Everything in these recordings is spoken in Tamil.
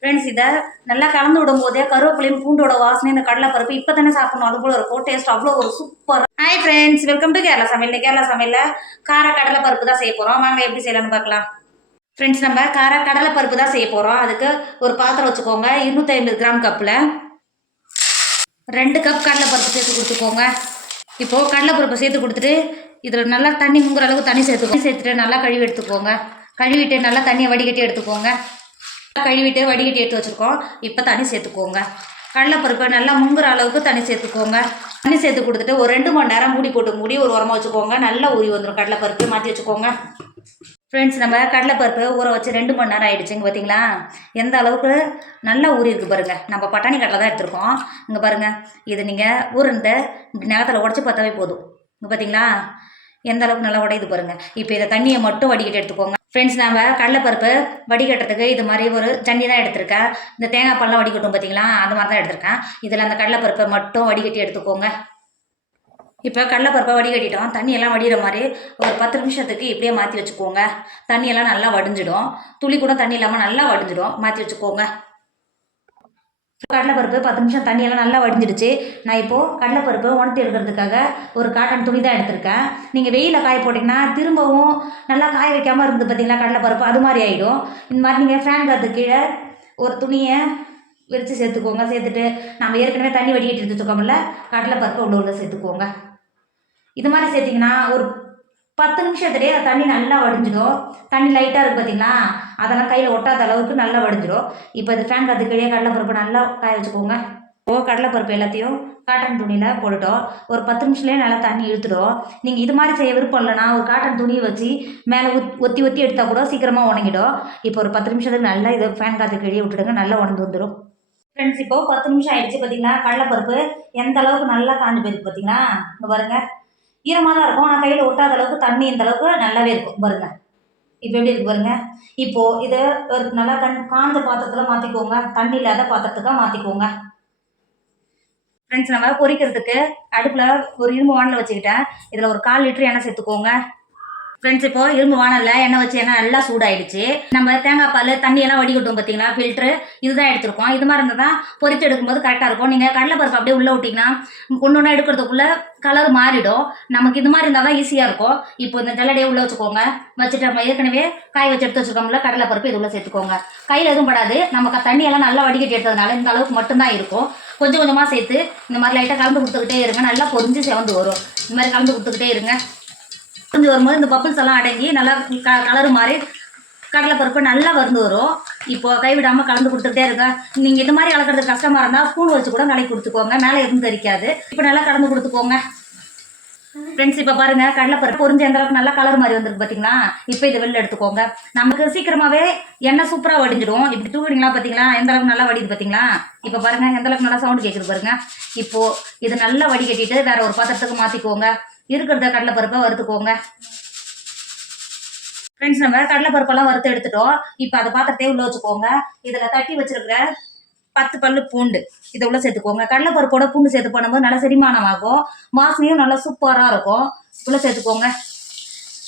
ஃப்ரெண்ட்ஸ் இதை நல்லா கலந்து விடும் போதே கருவேப்பிலையும் பூண்டோட வாசனை இந்த கடலை பருப்பு இப்போ தானே சாப்பிடணும். அது போல இருக்கும். Oh, டேஸ்ட் அவ்வளோ ஒரு super hi friends welcome to Kerala சமையல் கேரளா சமையலில் கார கடலை பருப்பு தான் செய்ய போகிறோம் வாங்க எப்படி செய்யலாம்னு பார்க்கலாம். ஃப்ரெண்ட்ஸ் நம்ம கார கடலை பருப்பு தான் செய்ய போகிறோம் அதுக்கு ஒரு பாத்திரம் வச்சுக்கோங்க. இருநூத்தி ஐம்பது கிராம் கப்பில் ரெண்டு கப் கடலை பருப்பு சேர்த்து கொடுத்துக்கோங்க. இப்போது கடலை பருப்பு சேர்த்து கொடுத்துட்டு இதில் நல்லா தண்ணி முங்குற அளவுக்கு தண்ணி சேர்த்துக்கோங்க. சேர்த்துட்டு நல்லா கழுவி எடுத்துக்கோங்க. கழுவிட்டு நல்லா தண்ணியை வடிகட்டி எடுத்துக்கோங்க. கழுவிட்டு வடிகட்டி எடுத்து வச்சுருக்கோம். இப்போ தண்ணி சேர்த்துக்கோங்க. கடலைப்பருப்பை நல்லா முங்குற அளவுக்கு தண்ணி சேர்த்துக்கோங்க. தண்ணி சேர்த்து கொடுத்துட்டு ஒரு ரெண்டு மணி நேரம் மூடி போட்டு மூடி ஒரு உரமாக வச்சுக்கோங்க. நல்லா ஊறி வந்துடும் கடலைப்பருப்பு மாற்றி வச்சுக்கோங்க. ஃப்ரெண்ட்ஸ் நம்ம கடலைப்பருப்பு ஊற வச்சு ரெண்டு மணி நேரம் ஆகிடுச்சுங்க பார்த்தீங்களா எந்த அளவுக்கு நல்லா ஊறி இருக்குது பாருங்கள் நம்ம பட்டாணி கடலை தான் எடுத்துருக்கோம். இங்கே பாருங்க. இது நீங்கள் ஊறுந்த நேரத்தில் உடச்சி பார்த்தாவே போதும். இங்கே பார்த்தீங்களா எந்த அளவுக்கு நல்லா உடையுது பாருங்க. இப்போ இதை தண்ணியை மட்டும் வடிக்கிட்டு எடுத்துக்கோங்க. ஃப்ரெண்ட்ஸ் நம்ம கடலைப்பருப்பு வடிகட்டுறதுக்கு இது மாதிரி ஒரு தண்ணி தான் எடுத்திருக்கேன். இந்த தேங்காய் பால்லாம் வடிகட்டும் பார்த்தீங்களா அந்த மாதிரி தான் எடுத்திருக்கேன். இதில் அந்த கடலைப்பருப்பை மட்டும் வடிகட்டி எடுத்துக்கோங்க. இப்போ கடலைப்பருப்பை வடிகட்டிட்டோம். தண்ணியெல்லாம் வடிகிற மாதிரி ஒரு பத்து நிமிஷத்துக்கு இப்படியே மாற்றி வச்சுக்கோங்க. தண்ணியெல்லாம் நல்லா வடிஞ்சிடும். துளி கூட தண்ணி இல்லாமல் நல்லா வடிஞ்சிடும். மாற்றி வச்சுக்கோங்க. கடலைப்பருப்பு பத்து நிமிஷம் தண்ணியெல்லாம் நல்லா வடிஞ்சிடுச்சு. நான் இப்போது கடலைப்பருப்பு உணர்த்தி எடுக்கிறதுக்காக ஒரு காட்டன் துணி தான் எடுத்திருக்கேன். நீங்கள் வெயிலில் காய போட்டிங்கன்னா திரும்பவும் நல்லா காய வைக்காமல் இருந்து பார்த்தீங்களா கடலைப்பருப்பு? அது மாதிரி ஆகிடும் இந்த மாதிரி நீங்கள் ஃபேன் காத்து கீழே ஒரு துணியை விரித்து சேர்த்துக்கோங்க. சேர்த்துட்டு நம்ம ஏற்கனவே தண்ணி வடிகிட்டு எடுத்துக்கோமில்ல கடலைப்பருப்பு உள்ள உள்ள சேர்த்துக்கோங்க. இது மாதிரி சேர்த்திங்கன்னா ஒரு பத்து நிமிஷத்துலேயே தண்ணி நல்லா வடிஞ்சிடும். தண்ணி லைட்டாக இருக்குது பார்த்தீங்களா அதெல்லாம் கையில் ஒட்டாத அளவுக்கு நல்லா வடிஞ்சிடும். இப்போ இது ஃபேன் காற்று கீழே கடலைப்பருப்பு நல்லா காய வச்சுக்கோங்க. ஓ கடலைப்பருப்பு எல்லாத்தையும் காட்டன் துணியில் போட்டுட்டோம். ஒரு பத்து நிமிஷத்துலேயே நல்லா தண்ணி இழுத்துடும். நீங்கள் இது மாதிரி செய்ய விருப்பம் இல்லைனா ஒரு காட்டன் துணியை வச்சு மேலே ஒத்தி ஒத்தி எடுத்தால் கூட சீக்கிரமாக உணங்கிடும் இப்போ ஒரு பத்து நிமிஷத்துக்கு நல்லா இதை ஃபேன் காற்று கீழே விட்டுடுங்க. நல்லா உணர்ந்து வந்துடும். ஃப்ரெண்ட்ஸ் இப்போ பத்து நிமிஷம் ஆயிடுச்சு பார்த்தீங்களா கடலைப்பருப்பு எந்த அளவுக்கு நல்லா காஞ்சி போயிருக்கு பார்த்தீங்களா இங்கே பாருங்கள் ஈரமாக தான் இருக்கும். ஆனால் கையில் ஒட்டாத அளவுக்கு தண்ணி இந்த அளவுக்கு நல்லாவே இருக்கும். பாருங்க. இப்போ எப்படி இருக்கு பாருங்க. இப்போ இதை ஒரு நல்லா கண் காஞ்ச பாத்திரத்தில் மாற்றிக்கோங்க தண்ணி இல்லாத பாத்திரத்துக்காக மாற்றிக்கோங்க ஃப்ரெண்ட்ஸ் நம்ம பொரிக்கிறதுக்கு அடுப்பில் ஒரு இரும்பு வானில் வச்சுக்கிட்டேன். இதில் ஒரு கால் லிட்டர் எண்ணெய் சேர்த்துக்கோங்க. ஃப்ரெண்ட்ஸ் இப்போ இரும்பு வானல்ல எண்ணெய் வச்சு எண்ணெய் நல்லா சூடாயிடுச்சு. நம்ம தேங்காய் பால் தண்ணியெல்லாம் வடிகட்டும் பார்த்தீங்களா ஃபில்ட்ரு இதுதான் எடுத்திருக்கோம். இது மாதிரி இருந்தால் தான் பொரித்து எடுக்கும்போது கரெக்டாக இருக்கும். நீங்கள் கடலைப்பருப்பு அப்படியே உள்ளே விட்டிங்கன்னா ஒன்று ஒன்றா எடுக்கிறதுக்குள்ளே கலர் மாறிடும். நமக்கு இது மாதிரி இருந்தால் தான் ஈஸியாக இருக்கும். இப்போ இந்த ஜல்லடையை உள்ளே வச்சுக்கோங்க. வச்சுட்டு நம்ம ஏற்கனவே காய் வச்சு எடுத்து வச்சுருக்கோம்ல கடலைப்பருப்பு இது உள்ளே சேர்த்துக்கோங்க. கையில் எதுவும் படாது. நமக்கு தண்ணியெல்லாம் நல்லா வடிகட்டி எடுத்ததுனால இந்த அளவுக்கு மட்டும்தான் இருக்கும். கொஞ்சம் கொஞ்சமாக சேர்த்து இந்த மாதிரி லைட்டாக கலந்து கொடுத்துக்கிட்டே இருங்க. நல்லா பொரிஞ்சு செவந்து வரும். இந்த மாதிரி கலந்து கொடுத்துக்கிட்டே இருங்க. கொஞ்சம் வரும்போது இந்த பப்பிள்ஸ் எல்லாம் அடங்கி நல்லா க கலரு மாதிரி கடலைப்பருப்பு நல்லா வந்து வரும். இப்போ கைவிடாமல் கலந்து கொடுத்துட்டே இருங்க. நீங்கள் இந்த மாதிரி கலக்கிறது கஷ்டமாக இருந்தால் ஸ்பூன் வச்சு கூட கலக்கி கொடுத்துக்கோங்க. மேலே எதுவும் தெரிக்காது. இப்போ நல்லா கலந்து கொடுத்துக்கோங்க. ஃப்ரெண்ட்ஸ் இப்போ பாருங்க கடலைப்பருப்பு பொரிஞ்சு எந்த அளவுக்கு நல்லா கலர் மாதிரி வந்திருக்கு பார்த்தீங்களா இப்போ இதை வெளில எடுத்துக்கோங்க. நமக்கு சீக்கிரமாகவே எண்ணெய் சூப்பராக வடிஞ்சிடும். இப்படி தூக்குறீங்களா பார்த்தீங்களா எந்த அளவுக்கு நல்லா வடிது பார்த்தீங்களா இப்போ பாருங்க எந்த அளவுக்கு நல்லா சவுண்டு கேட்குது பாருங்க. இப்போ இது நல்லா வடிகட்டிட்டு வேற ஒரு பாத்திரத்துக்கு மாற்றிக்கோங்க இருக்கிறத கடலைப்பருப்பை வறுத்துக்கோங்க. ஃப்ரெண்ட்ஸ் நம்ம கடலைப்பருப்பெல்லாம் வறுத்து எடுத்துட்டோம். இப்போ அதை பாத்திரத்தையே உள்ள வச்சுக்கோங்க. இதில் தட்டி வச்சிருக்கிற பத்து பல்லு பூண்டு இதை உள்ள சேர்த்துக்கோங்க. கடலைப்பருப்போட பூண்டு சேர்த்து பண்ணும்போது நல்லா செரிமானமாகும். வாசனையும் நல்லா சூப்பராக இருக்கும். உள்ள சேர்த்துக்கோங்க.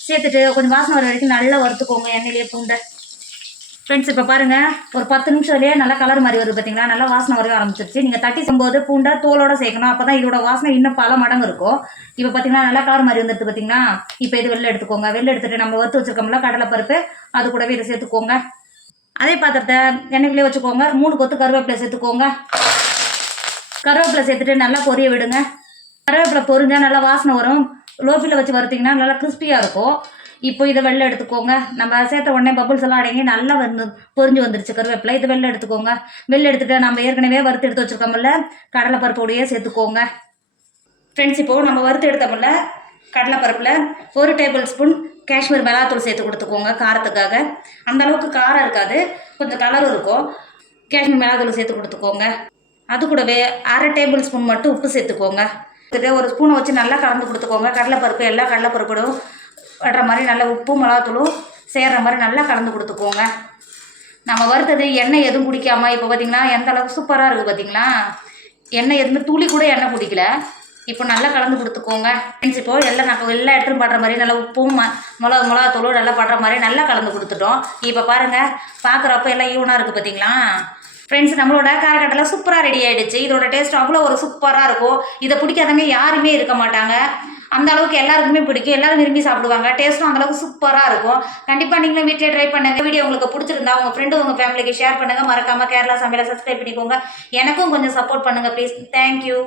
சேர்த்துட்டு கொஞ்சம் வாசனை வர வரைக்கும் நல்லா வறுத்துக்கோங்க எண்ணெயிலேயே பூண்டை. ஃப்ரெண்ட்ஸ் இப்போ பாருங்கள் ஒரு பத்து நிமிஷத்துலேயே நல்லா கலர் மாதிரி வருது பார்த்தீங்களா நல்லா வாசனை வரைய ஆரம்பிச்சிருச்சு. நீங்கள் தட்டி செய்யும்போது பூண்டை தோலோட சேர்க்கணும். அப்போ தான் இதோட வாசனை இன்னும் பல மடங்கு இருக்கும். இப்போ பார்த்தீங்கன்னா நல்லா கலர் மாதிரி வந்துடுது பார்த்தீங்களா இப்போ இது வெளில எடுத்துக்கோங்க. வெளில எடுத்துட்டு நம்ம வறுத்து வச்சிருக்கோம்ல கடலைப்பருப்பு அது கூடவே இதை சேர்த்துக்கோங்க. அதே பாத்திரத்தை எண்ணெய்க்குள்ளே வச்சுக்கோங்க. மூணு கொத்து கருவேப்பிலை சேர்த்துக்கோங்க. கருவேப்பிலை சேர்த்துட்டு நல்லா பொரிய விடுங்க. கருவேப்பிலை பொரிஞ்சால் நல்லா வாசனை வரும். லோஃபியில் வச்சு வறுத்தீங்கன்னா நல்லா கிறிஸ்பியாக இருக்கும். இப்போ இதை வெளில எடுத்துக்கோங்க. நம்ம சேர்த்த உடனே பபுள்ஸ் எல்லாம் அடங்கி நல்லா வந்து பொரிஞ்சு வந்துருச்சு கருவேப்பிலை. இதை வெளில எடுத்துக்கோங்க. வெளில எடுத்துட்டு நம்ம ஏற்கனவே வறுத்து எடுத்து வச்சிருக்கோம்ல கடலைப்பருப்போடையே சேர்த்துக்கோங்க. ஃப்ரெண்ட்ஸ் இப்போது நம்ம வறுத்து எடுத்தோம்ல கடலைப்பருப்பில் ஒரு டேபிள் ஸ்பூன் காஷ்மீர் மிளகாத்தூள் சேர்த்து கொடுத்துக்கோங்க காரத்துக்காக. அந்த அளவுக்கு காரம் இருக்காது கொஞ்சம் கலரும் இருக்கும். காஷ்மீர் மிளகாத்தூள் சேர்த்து கொடுத்துக்கோங்க. அது கூடவே அரை டேபிள் ஸ்பூன் மட்டும் உப்பு சேர்த்துக்கோங்க. ஒரு ஸ்பூனை வச்சு நல்லா கலந்து கொடுத்துக்கோங்க. கடலைப்பருப்பு எல்லா கடலைப்பருப்போடும் வர்ற மாதிரி நல்லா உப்பும் மிளகாத்தூளும் சேர்கிற மாதிரி நல்லா கலந்து கொடுத்துக்கோங்க. நம்ம வறுத்தது எண்ணெய் எதுவும் குடிக்காமல் இப்போ பார்த்தீங்கன்னா எந்த அளவுக்கு சூப்பராக இருக்குது பார்த்திங்களா எண்ணெய் எதுவுமே துளி கூட எண்ணெய் குடிக்கல. இப்போ நல்லா கலந்து கொடுத்துக்கோங்க. ஃப்ரெண்ட்ஸ் இப்போ எல்லாம் நான் எல்லா இடத்துலையும் படுற மாதிரி நல்லா உப்பும் ம- மிளகா மிளகாத்தூளும் நல்லா படுற மாதிரி நல்லா கலந்து கொடுத்துட்டோம். இப்போ பாருங்கள் பார்க்குறப்ப எல்லாம் ஈவனாக இருக்குது பார்த்தீங்களா ஃப்ரெண்ட்ஸ் நம்மளோட காரக்கட்டெல்லாம் சூப்பராக ரெடி ஆகிடுச்சு இதோட டேஸ்ட் அவ்வளோ ஒரு சூப்பராக இருக்கும். இதை பிடிக்காதவங்க யாருமே இருக்க மாட்டாங்க. அந்த அளவுக்கு எல்லாருக்குமே பிடிக்கும். எல்லாரும் விரும்பி சாப்பிடுவாங்க. டேஸ்ட்டும் அந்த அளவுக்கு சூப்பராக இருக்கும். கண்டிப்பாக நீங்களும் வீட்டில் ட்ரை பண்ணுங்க. வீடியோ உங்களுக்கு பிடிச்சிருந்தா உங்கள் ஃப்ரெண்டு உங்கள் ஃபேமிலிக்கு ஷேர் பண்ணுங்க. மறக்காம கேரளா சமையலை சப்ஸ்கிரைப் பண்ணிக்கோங்க. எனக்கும் கொஞ்சம் சப்போர்ட் பண்ணுங்க ப்ளீஸ் தேங்க்யூ